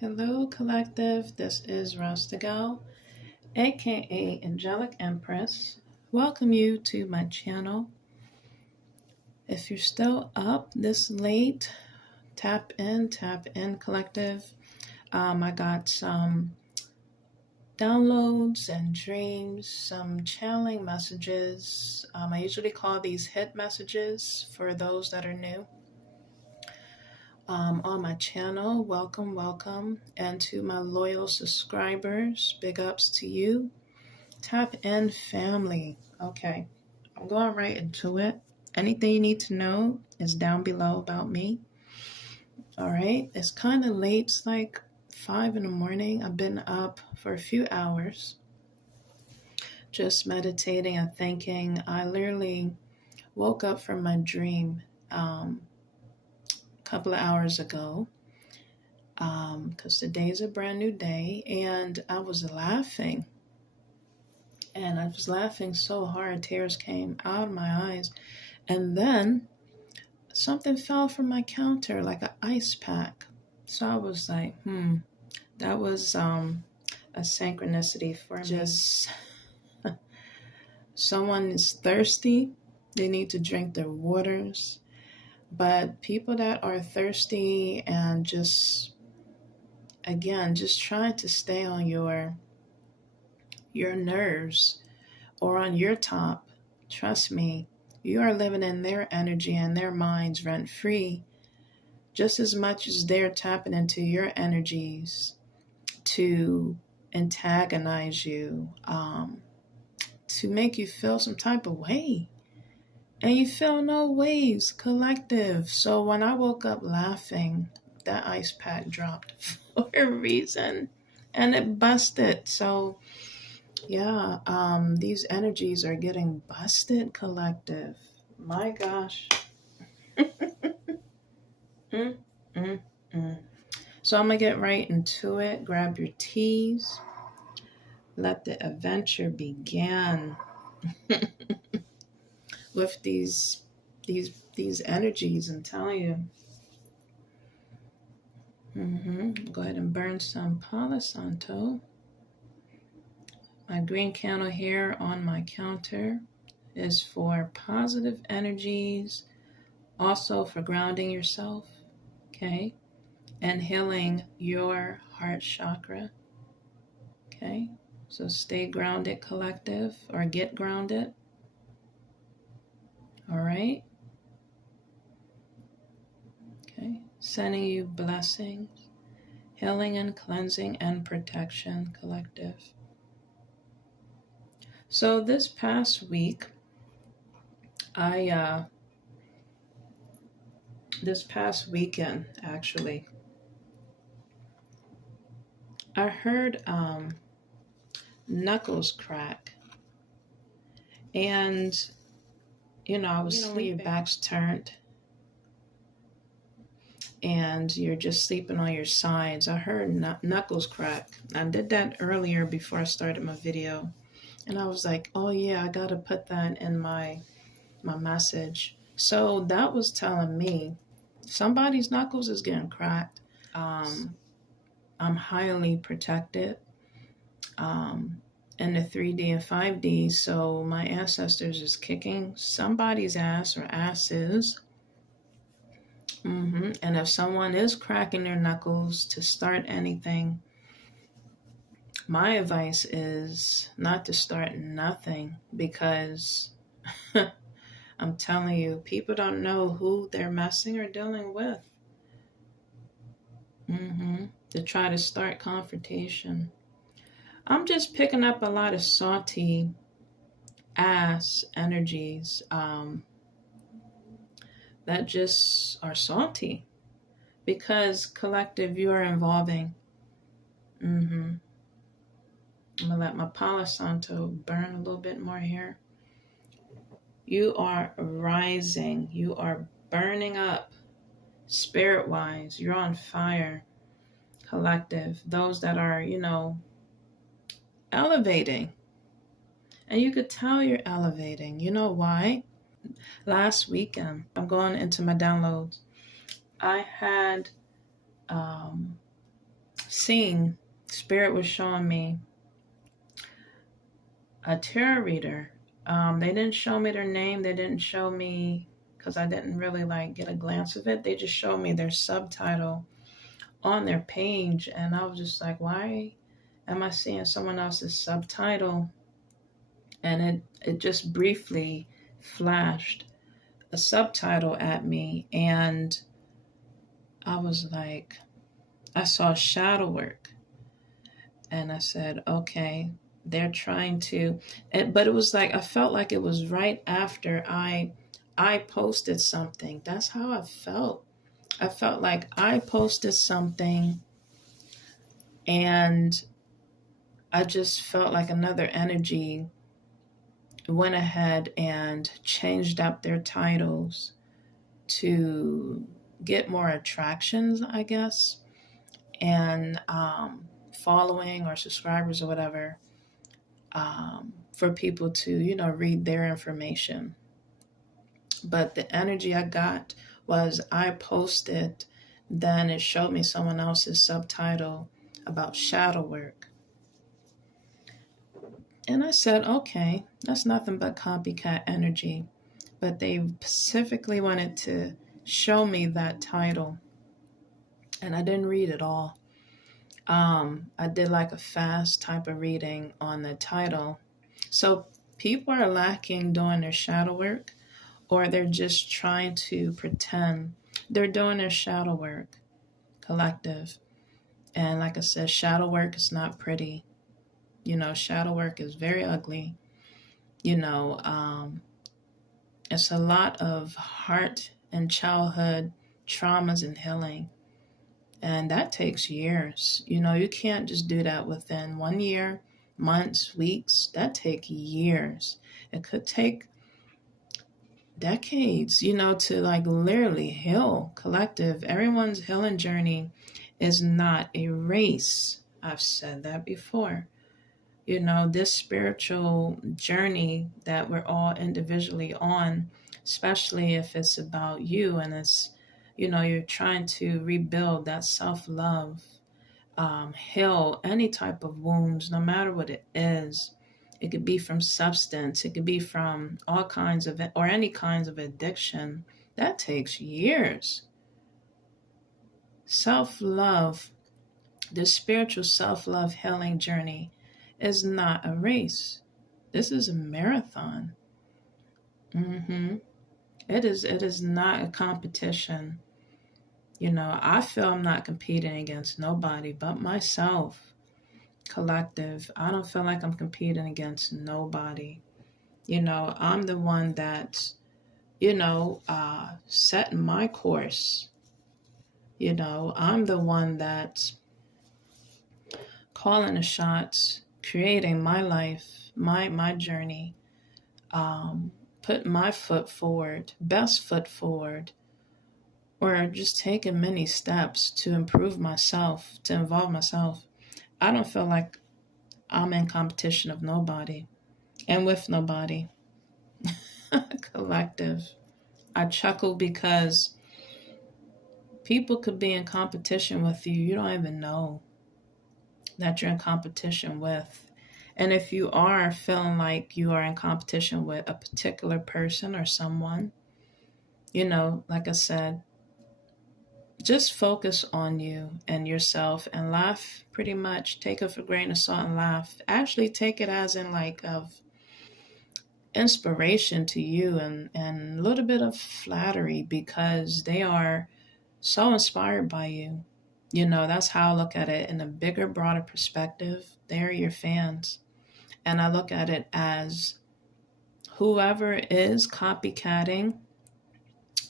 Hello, collective. This is Rasta Gal, aka Angelic Empress. Welcome you to my channel. If you're still up this late, tap in, collective. I got some downloads and dreams, some channeling messages. I usually call these hit messages for those that are new. On my channel, welcome, and to my loyal subscribers, big ups to you. Tap in family. Okay, I'm going right into it. Anything you need to know is down below about me. All right, it's kind of late. It's like 5 in the morning. I've been up for a few hours, just meditating and thinking. I literally woke up from my dream couple of hours ago because today's a brand new day, and I was laughing so hard tears came out of my eyes, and then something fell from my counter like an ice pack. So I was like, that was a synchronicity for me. Just someone is thirsty, they need to drink their waters. But people that are thirsty and just trying to stay on your nerves or on your top, trust me, you are living in their energy and their minds rent free just as much as they're tapping into your energies to antagonize you, to make you feel some type of way. And you feel no ways, collective. So when I woke up laughing, that ice pack dropped for a reason. And it busted. So, yeah, these energies are getting busted, collective. My gosh. So I'm going to get right into it. Grab your teas. Let the adventure begin. With these energies, I'm telling you. Go ahead and burn some Palo Santo. My green candle here on my counter is for positive energies, also for grounding yourself, okay, and healing your heart chakra, okay. So stay grounded, collective, or get grounded. All right. Okay. Sending you blessings, healing and cleansing and protection, collective. So this past week, this past weekend, actually, I heard knuckles crack. And I was sleeping. When your back's turned and you're just sleeping on your sides. I heard knuckles crack. I did that earlier before I started my video. And I was like, oh yeah, I got to put that in my message. So that was telling me somebody's knuckles is getting cracked. I'm highly protected. In the 3D and 5D, so my ancestors is kicking somebody's ass or asses. And if someone is cracking their knuckles to start anything, my advice is not to start nothing, because I'm telling you, people don't know who they're messing or dealing with. To try to start confrontation. I'm just picking up a lot of salty ass energies that just are salty, because collective, you are involving. I'm gonna let my Palo Santo burn a little bit more here. You are rising. You are burning up spirit wise. You're on fire, collective. Those that are, elevating. And you could tell you're elevating. You know why? Last weekend, I'm going into my downloads. I had seeing, Spirit was showing me a tarot reader. They didn't show me their name. They didn't show me, because I didn't really like get a glance of it. They just showed me their subtitle on their page, and I was just like, why am I seeing someone else's subtitle? And it just briefly flashed a subtitle at me, and I was like, I saw shadow work, and I said, okay, they're trying to, but it was like, I felt like it was right after I posted something. That's how I felt. I felt like I posted something, and I just felt like another energy went ahead and changed up their titles to get more attractions, I guess, and following or subscribers or whatever, for people to, read their information. But the energy I got was I posted, then it showed me someone else's subtitle about shadow work. And I said, okay, that's nothing but copycat energy. But they specifically wanted to show me that title. And I didn't read it all. I did like a fast type of reading on the title. So people are lacking doing their shadow work, or they're just trying to pretend they're doing their shadow work, collective. And like I said, shadow work is not pretty. Shadow work is very ugly. It's a lot of heart and childhood traumas and healing. And that takes years. You can't just do that within 1 year, months, weeks. That takes years. It could take decades, to like literally heal, collective. Everyone's healing journey is not a race. I've said that before. This spiritual journey that we're all individually on, especially if it's about you and it's, you're trying to rebuild that self-love, heal any type of wounds, no matter what it is. It could be from substance. It could be from all kinds of, or any kinds of addiction. That takes years. Self-love, the spiritual self-love healing journey is not a race. This is a marathon. It is not a competition. I feel I'm not competing against nobody but myself. Collective. I don't feel like I'm competing against nobody. I'm the one that's, setting my course. I'm the one that's calling the shots, creating my life, my journey, put my foot forward, best foot forward, or just taking many steps to improve myself, to involve myself. I don't feel like I'm in competition of nobody and with nobody. Collective. I chuckle because people could be in competition with you. You don't even know that you're in competition with. And if you are feeling like you are in competition with a particular person or someone, like I said, just focus on you and yourself and laugh, pretty much. Take it for a grain of salt and laugh. Actually take it as in like of inspiration to you, and a little bit of flattery, because they are so inspired by you. That's how I look at it in a bigger, broader perspective. They're your fans. And I look at it as whoever is copycatting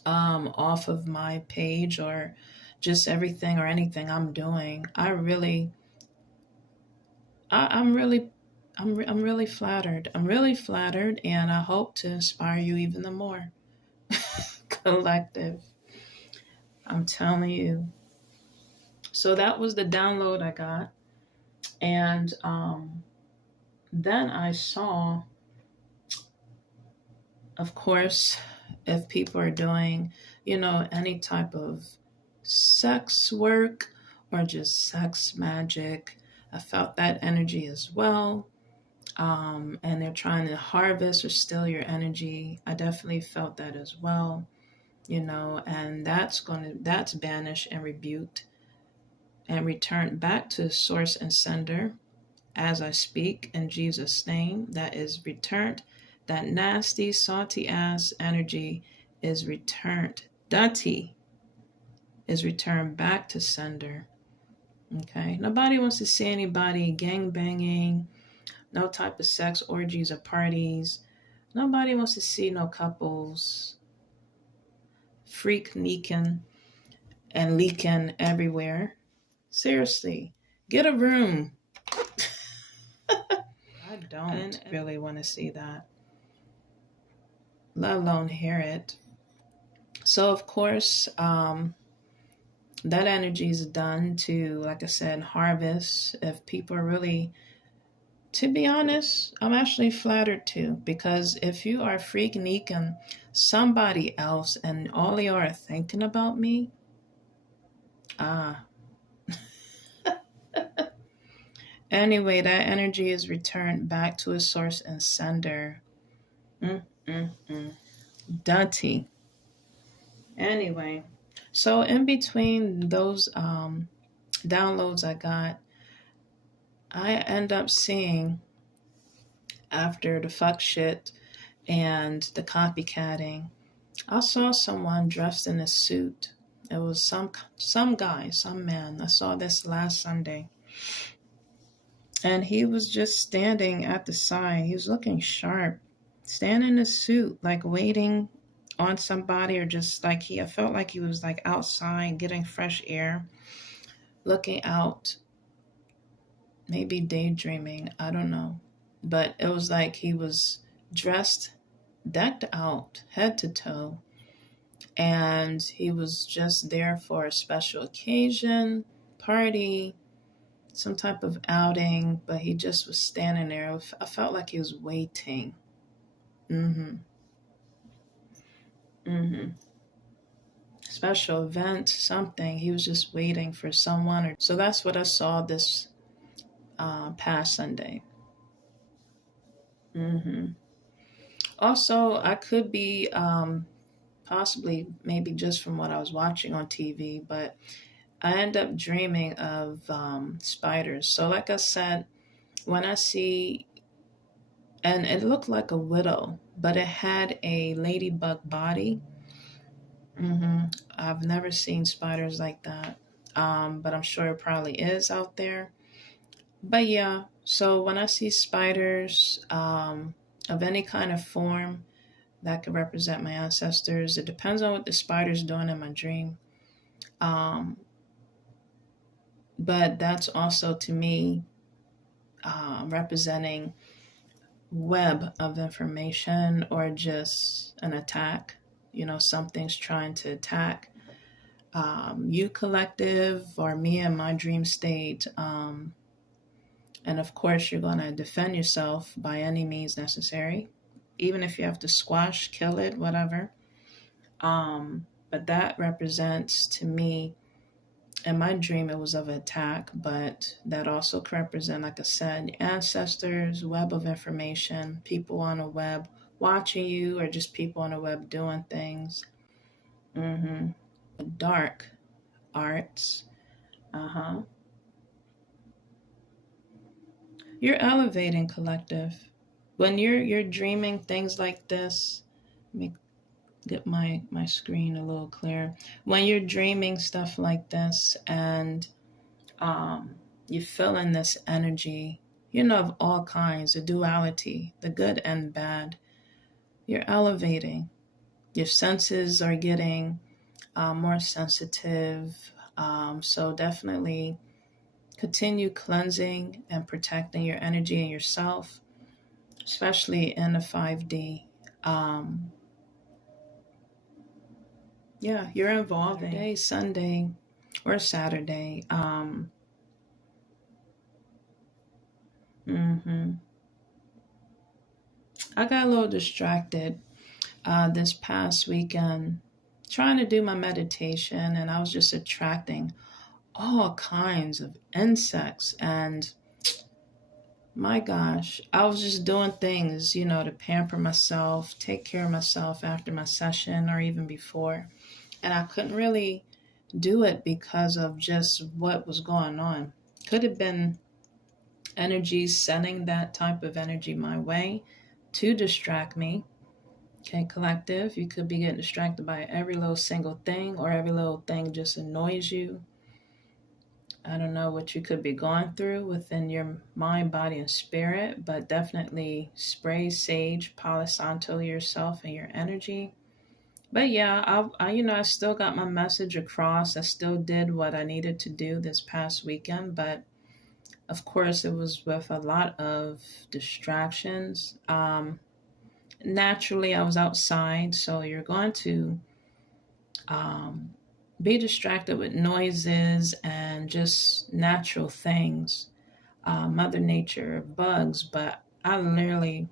off of my page, or just everything or anything I'm doing. I'm really flattered. I'm really flattered, and I hope to inspire you even the more. Collective. I'm telling you. So that was the download I got. And then I saw, of course, if people are doing, any type of sex work or just sex magic. I felt that energy as well. And they're trying to harvest or steal your energy. I definitely felt that as well, and that's banished and rebuked and returned back to source and sender as I speak in Jesus' name. That is returned. That nasty, salty ass energy is returned. Dirty is returned back to sender. Okay? Nobody wants to see anybody gang banging, no type of sex orgies or parties. Nobody wants to see no couples freak leaking and leaking everywhere. Seriously, get a room. I don't really want to see that, let alone hear it. So, of course, that energy is done to, like I said, harvest. If people are really, to be honest, I'm actually flattered too, because if you are freaking leaking somebody else and all you are thinking about me, anyway, that energy is returned back to its source and sender. Dirty. Anyway, so in between those downloads I got, I end up seeing, after the fuck shit and the copycatting, I saw someone dressed in a suit. It was some guy, some man. I saw this last Sunday. And he was just standing at the side. He was looking sharp, standing in a suit, like waiting on somebody, or just like I felt like he was like outside getting fresh air, looking out, maybe daydreaming, I don't know. But it was like he was dressed, decked out, head to toe, and he was just there for a special occasion, party, some type of outing, but he just was standing there. I felt like he was waiting. Special event, something. He was just waiting for someone. So that's what I saw this past Sunday. Also, I could be possibly, maybe just from what I was watching on TV, but I end up dreaming of spiders. So like I said, when I see, and it looked like a widow, but it had a ladybug body. I've never seen spiders like that, but I'm sure it probably is out there. But yeah, so when I see spiders of any kind of form that could represent my ancestors, it depends on what the spider's doing in my dream. But that's also, to me, representing web of information or just an attack. Something's trying to attack you collective or me in my dream state. And of course, you're going to defend yourself by any means necessary, even if you have to squash, kill it, whatever. But that represents, to me, in my dream, it was of attack, but that also could represent, like I said, ancestors, web of information, people on a web watching you, or just people on a web doing things. Dark arts. You're elevating, collective. When you're dreaming things like this, let me get my screen a little clearer. When you're dreaming stuff like this and you're feeling this energy, of all kinds, the duality, the good and bad, you're elevating. Your senses are getting more sensitive. So definitely continue cleansing and protecting your energy and yourself, especially in the 5D. Yeah, you're evolving. Saturday, Sunday, or Saturday. I got a little distracted this past weekend trying to do my meditation, and I was just attracting all kinds of insects. And my gosh, I was just doing things, to pamper myself, take care of myself after my session or even before. And I couldn't really do it because of just what was going on. Could have been energies sending that type of energy my way to distract me. Okay, collective, you could be getting distracted by every little single thing, or every little thing just annoys you. I don't know what you could be going through within your mind, body, and spirit, but definitely spray sage, Palo Santo yourself and your energy. But yeah, I still got my message across. I still did what I needed to do this past weekend, but of course, it was with a lot of distractions. Naturally, I was outside, so you're going to um, be distracted with noises and just natural things, Mother Nature, bugs. But I literally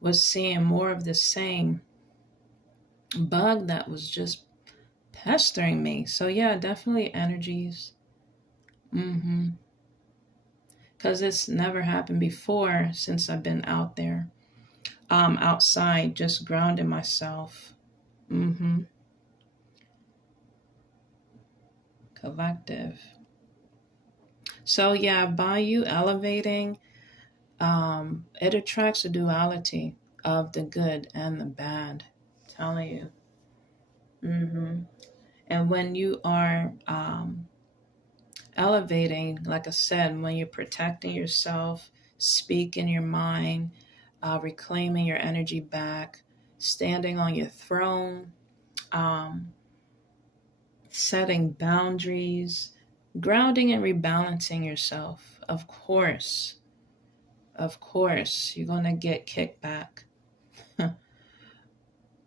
was seeing more of the same bug that was just pestering me. So, yeah, definitely energies. Mm-hmm. Because it's never happened before since I've been out there, outside, just grounding myself. Mm-hmm. Collective. So yeah, by you elevating, it attracts a duality of the good and the bad. I'm telling you. Mm-hmm. And when you are elevating, like I said, when you're protecting yourself, speaking your mind, reclaiming your energy back, standing on your throne, um, setting boundaries, grounding and rebalancing yourself. Of course, you're going to get kickback.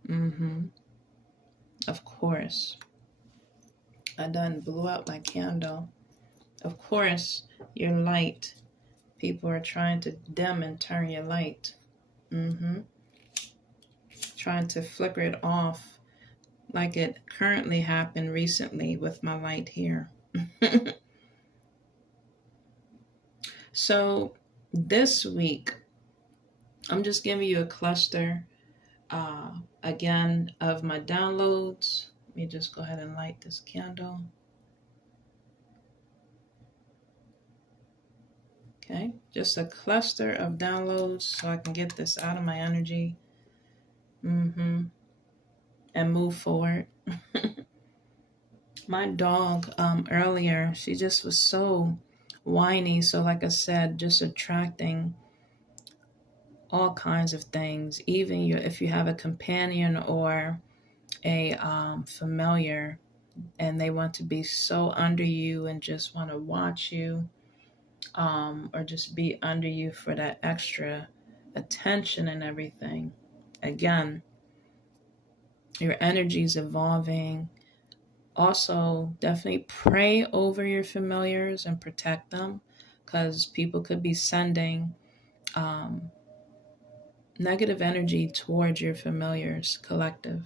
Mm-hmm. Of course. I done blew out my candle. Of course, your light. People are trying to dim and turn your light. Mm-hmm. Trying to flicker it off like it currently happened recently with my light here. So this week, I'm just giving you a cluster again of my downloads. Let me just go ahead and light this candle. Okay, just a cluster of downloads so I can get this out of my energy. And move forward. My dog earlier, she just was so whiny. So like I said, just attracting all kinds of things. Even if you have a companion or a familiar and they want to be so under you and just want to watch you, or just be under you for that extra attention and everything. Again, your energy is evolving. Also, definitely pray over your familiars and protect them, because people could be sending negative energy towards your familiars, collective.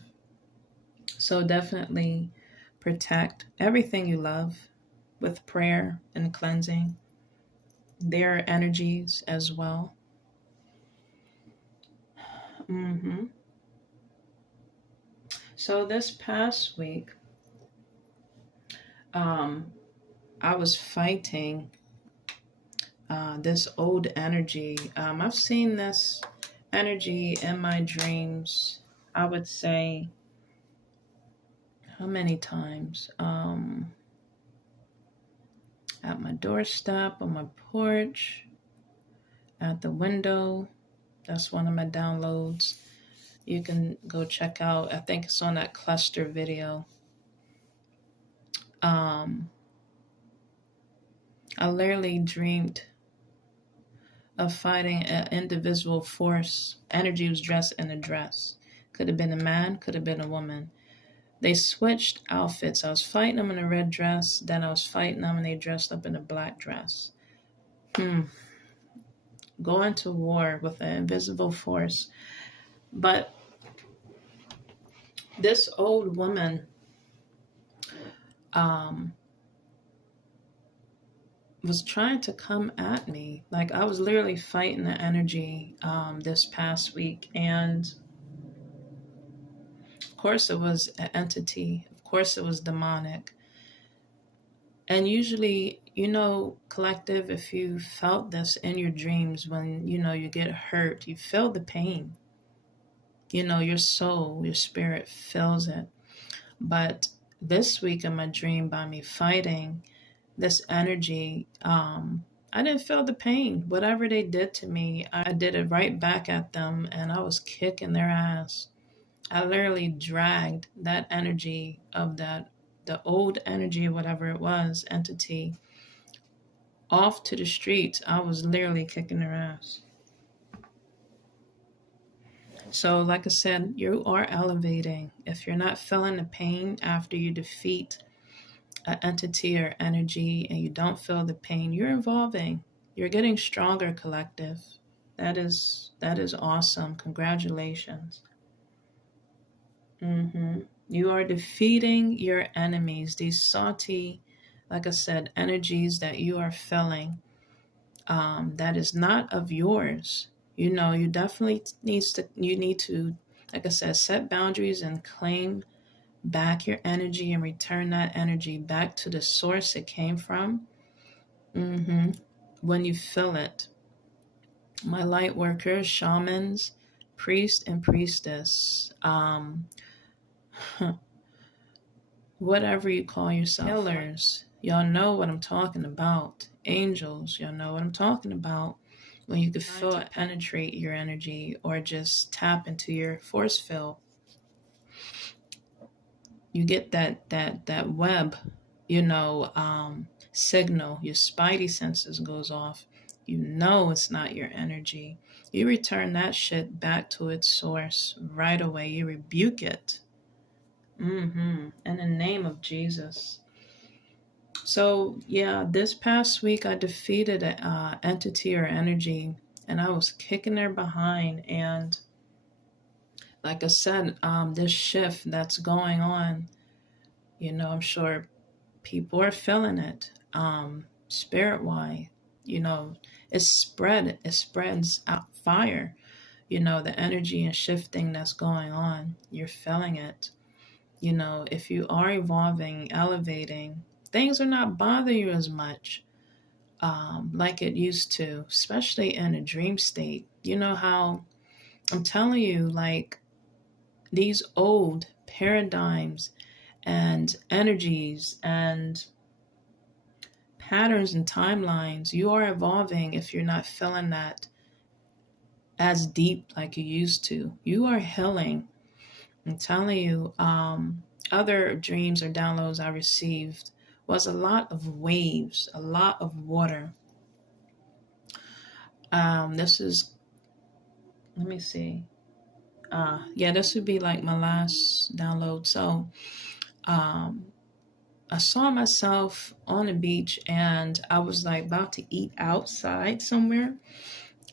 So definitely protect everything you love with prayer and cleansing, their energies as well. So this past week, I was fighting this old energy. I've seen this energy in my dreams, I would say, how many times? At my doorstep, on my porch, at the window. That's one of my downloads. You can go check out. I think it's on that cluster video. I literally dreamed of fighting an indivisible force. Energy was dressed in a dress. Could have been a man, could have been a woman. They switched outfits. I was fighting them in a red dress, then I was fighting them and they dressed up in a black dress. Going to war with an invisible force. But this old woman, was trying to come at me. Like I was literally fighting the energy this past week. And of course it was an entity. Of course it was demonic. And usually, collective, if you felt this in your dreams, when, you get hurt, you feel the pain. Your soul, your spirit feels it. But this week in my dream, by me fighting this energy, I didn't feel the pain. Whatever they did to me, I did it right back at them, and I was kicking their ass. I literally dragged that energy of the old energy, whatever it was, entity, off to the streets. I was literally kicking their ass. So, like I said, you are elevating. If you're not feeling the pain after you defeat an entity or energy and you don't feel the pain, you're evolving. You're getting stronger, collective. That is awesome. Congratulations. You are defeating your enemies, these salty, like I said, energies that you are feeling. That is not of yours. You definitely you need to, like I said, set boundaries and claim back your energy and return that energy back to the source it came from. When you feel it. My light workers, shamans, priest and priestess, whatever you call yourself, healers, y'all know what I'm talking about. Angels, y'all know what I'm talking about. When you can feel it penetrate your energy or just tap into your force field. You get that web, signal. Your spidey senses goes off. It's not your energy. You return that shit back to its source right away. You rebuke it. In the name of Jesus. So yeah, this past week I defeated an entity or energy, and I was kicking their behind. And like I said, this shift that's going on, I'm sure people are feeling it. Spirit wise, it spreads out fire. The energy and shifting that's going on, you're feeling it. If you are evolving, elevating, things are not bothering you as much like it used to, especially in a dream state. You know how I'm telling you, like these old paradigms and energies and patterns and timelines, you are evolving if you're not feeling that as deep like you used to. You are healing. I'm telling you, other dreams or downloads I received was a lot of waves, a lot of water. This is, let me see. This would be like my last download. So, I saw myself on the beach and I was like about to eat outside somewhere,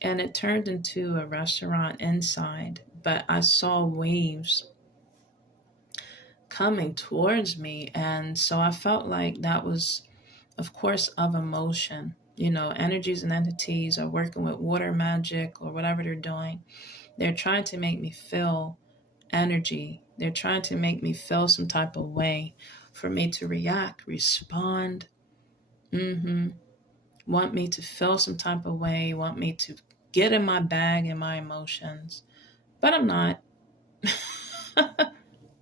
and it turned into a restaurant inside, but I saw waves coming towards me. And so I felt like that was, of course, of emotion. Energies and entities are working with water magic or whatever they're doing. They're trying to make me feel energy. They're trying to make me feel some type of way for me to react, respond. Want me to feel some type of way, want me to get in my bag and my emotions. But I'm not.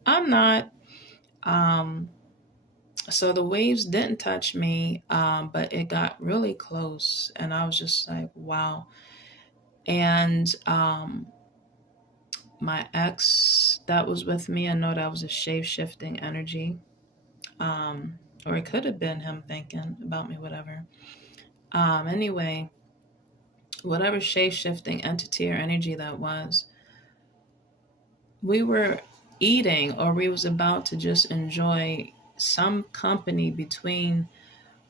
I'm not. So the waves didn't touch me, but it got really close, and I was just like, wow. And my ex that was with me, I know that was a shape-shifting energy, or it could have been him thinking about me, whatever. Anyway, whatever shape-shifting entity or energy that was, we were eating, or we was about to just enjoy some company between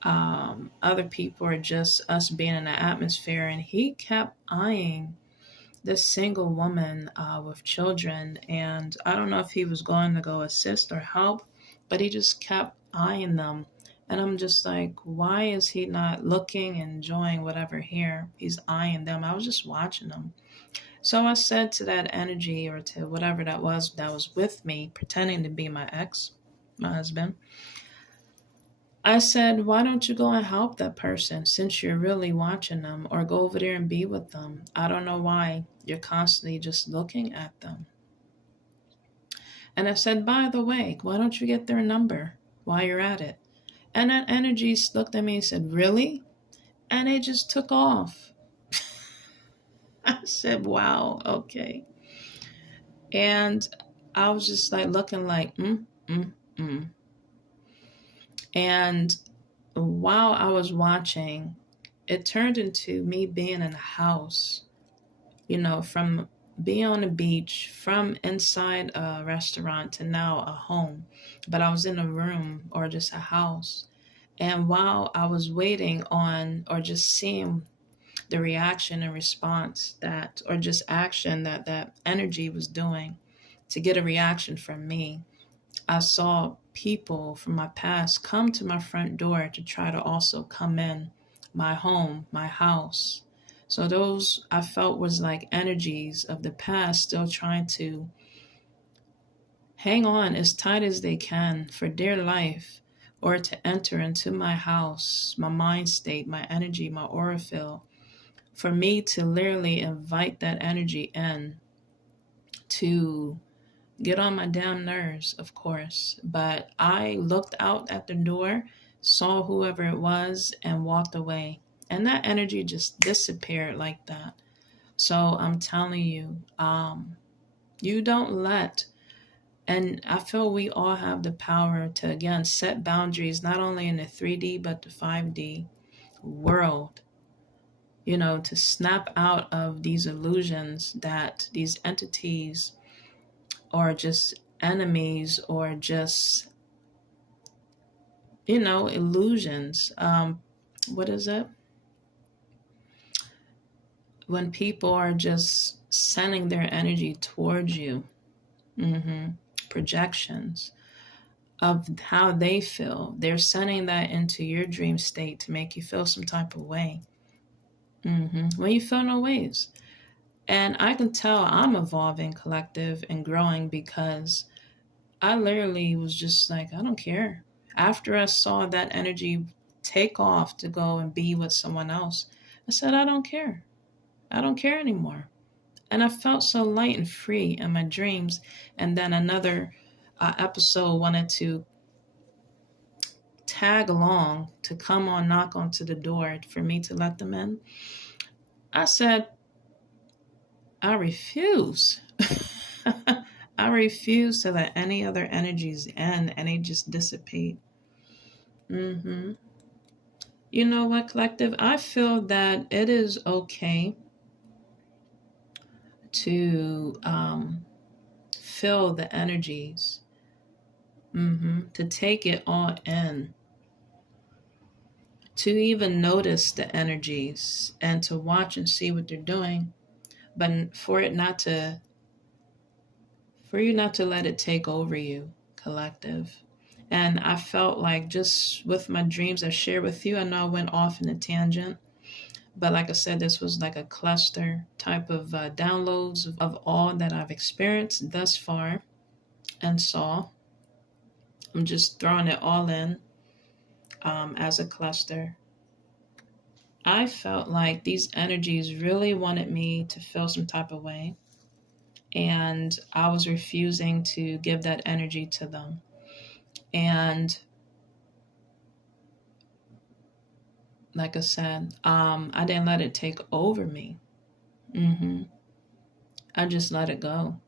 other people or just us being in the atmosphere, and he kept eyeing this single woman with children, and I don't know if he was going to go assist or help, but he just kept eyeing them And I'm just like, why is he not looking, enjoying whatever here? He's eyeing them. I was just watching them. So I said to that energy, or to whatever that was with me, pretending to be my ex, my husband. I said, why don't you go and help that person since you're really watching them, or go over there and be with them? I don't know why you're constantly just looking at them. And I said, by the way, why don't you get their number while you're at it? And that energy looked at me and said, really? And it just took off. I said, wow, okay. And I was just like looking like, mm. And while I was watching, it turned into me being in a house, from being on the beach, from inside a restaurant to now a home. But I was in a room or just a house. And while I was waiting on, or just seeing the reaction and response that, or just action that energy was doing to get a reaction from me, I saw people from my past come to my front door to try to also come in my home, my house. So those I felt was like energies of the past still trying to hang on as tight as they can for dear life, or to enter into my house, my mind state, my energy, my aura field, for me to literally invite that energy in to get on my damn nerves, of course. But I looked out at the door, saw whoever it was, and walked away. And that energy just disappeared like that. So I'm telling you, you don't let, and I feel we all have the power to, again, set boundaries, not only in the 3D, but the 5D world, to snap out of these illusions that these entities, or just enemies, or just, illusions. What is it? When people are just sending their energy towards you, projections of how they feel. They're sending that into your dream state to make you feel some type of way. When you feel no ways. And I can tell I'm evolving, collective, and growing, because I literally was just like, I don't care. After I saw that energy take off to go and be with someone else, I said, I don't care. I don't care anymore. And I felt so light and free in my dreams. And then another episode wanted to tag along to come on, knock onto the door for me to let them in. I said, I refuse. I refuse to let any other energies in, and they just dissipate. You know what, collective? I feel that it is okay to feel the energies, to take it all in, to even notice the energies and to watch and see what they're doing, but for you not to let it take over you, collective. And I felt like, just with my dreams I shared with you, I know I went off in a tangent, but like I said, this was like a cluster type of downloads of all that I've experienced thus far and saw. I'm just throwing it all in as a cluster. I felt like these energies really wanted me to feel some type of way, and I was refusing to give that energy to them. And like I said, I didn't let it take over me. I just let it go.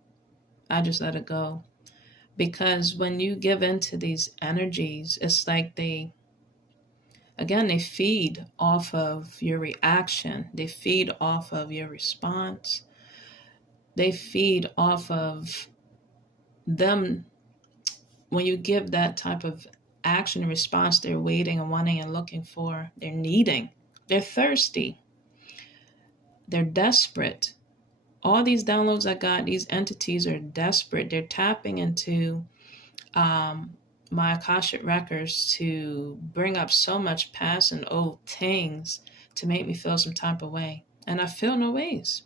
Because when you give into these energies, it's like they feed off of your reaction. They feed off of your response. They feed off of them. When you give that type of action and response, they're waiting and wanting and looking for, they're needing, they're thirsty, they're desperate. All these downloads I got, these entities are desperate. They're tapping into my Akashic records to bring up so much past and old things to make me feel some type of way. And I feel no ways.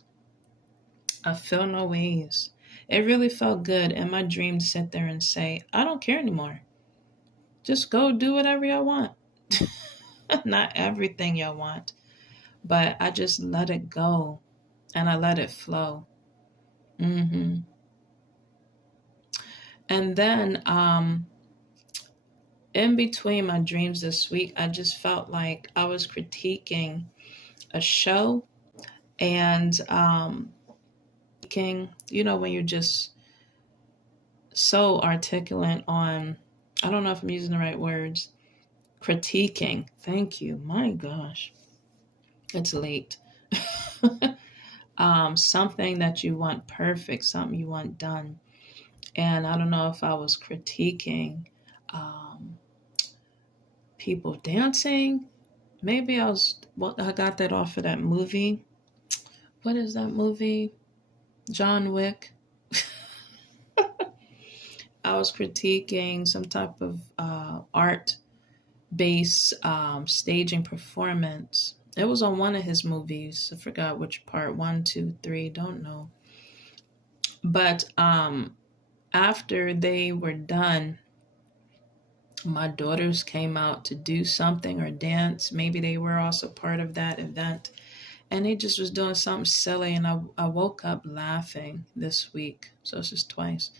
I feel no ways. It really felt good in my dream to sit there and say, I don't care anymore. Just go do whatever y'all want. Not everything y'all want, but I just let it go and I let it flow. hmm And then in between my dreams this week, I just felt like I was critiquing a show and when you're just so articulate on, I don't know if I'm using the right words, critiquing. Thank you. My gosh, it's late. Something that you want perfect, something you want done. And I don't know if I was critiquing people dancing. Maybe I got that off of that movie. What is that movie? John Wick. I was critiquing some type of art-based staging performance. It was on one of his movies. I forgot which part. 1, 2, 3. Don't know. But after they were done, my daughters came out to do something or dance. Maybe they were also part of that event. And they just was doing something silly. And I woke up laughing this week. So this is twice.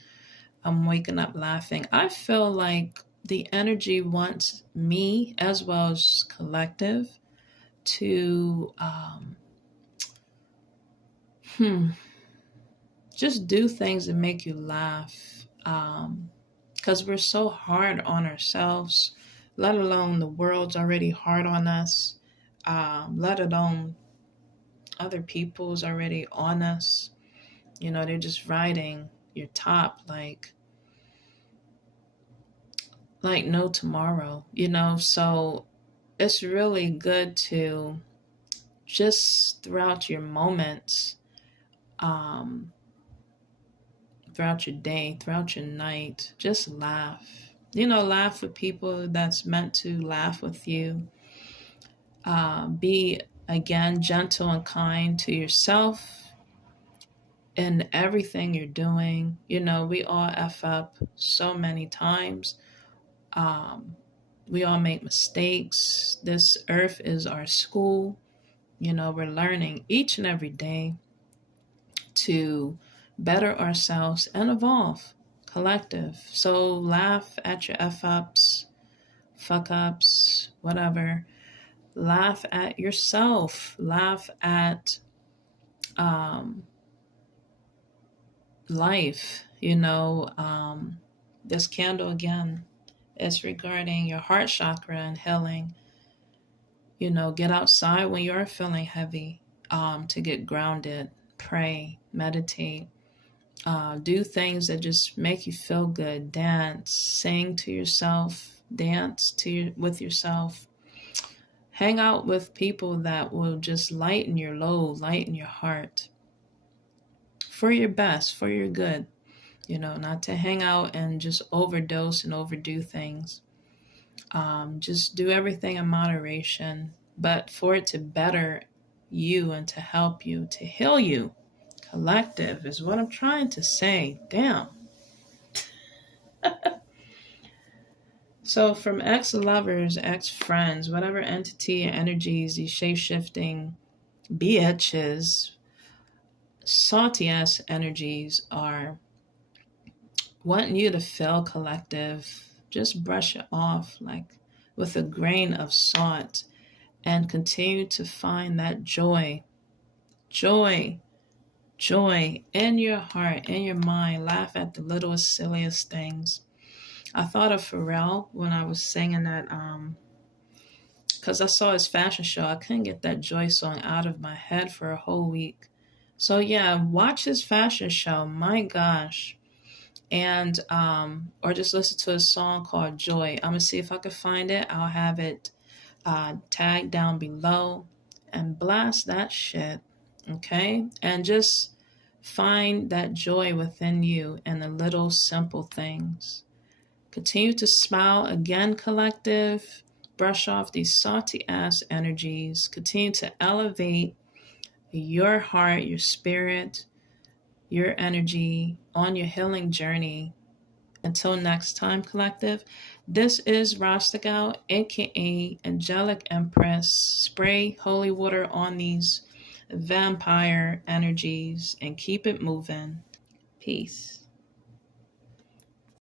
I'm waking up laughing. I feel like the energy wants me as well as collective to just do things that make you laugh. Because we're so hard on ourselves, let alone the world's already hard on us, let alone other people's already on us. They're just riding your top like no tomorrow, so it's really good to just throughout your moments, throughout your day, throughout your night, just laugh. Laugh with people that's meant to laugh with you. Be, again, gentle and kind to yourself in everything you're doing. We all F up so many times. We all make mistakes. This earth is our school. We're learning each and every day to better ourselves and evolve collective. So laugh at your F-ups, fuck-ups, whatever. Laugh at yourself. Laugh at life. This candle again is regarding your heart chakra and healing. Get outside when you're feeling heavy, to get grounded, pray, meditate, do things that just make you feel good, dance, sing to yourself, dance with yourself, hang out with people that will just lighten your load, lighten your heart, for your best, for your good, not to hang out and just overdose and overdo things. Just do everything in moderation, but for it to better you and to help you, to heal you. Collective is what I'm trying to say. Damn. So from ex-lovers, ex-friends, whatever entity and energies, these shape-shifting bitches, salty-ass energies are wanting you to feel collective. Just brush it off like with a grain of salt and continue to find that joy in your heart, in your mind. Laugh at the littlest, silliest things. I thought of Pharrell when I was singing that, because I saw his fashion show. I couldn't get that joy song out of my head for a whole week. So yeah, watch his fashion show. My gosh. And or just listen to a song called Joy. I'm gonna see if I can find it. I'll have it tagged down below and blast that shit. Okay, and just find that joy within you and the little simple things. Continue to smile again, collective. Brush off these salty ass energies. Continue to elevate your heart, your spirit, your energy on your healing journey. Until next time, collective, this is Rasta Gal, aka Angelic Empress. Spray holy water on these vampire energies and keep it moving. Peace.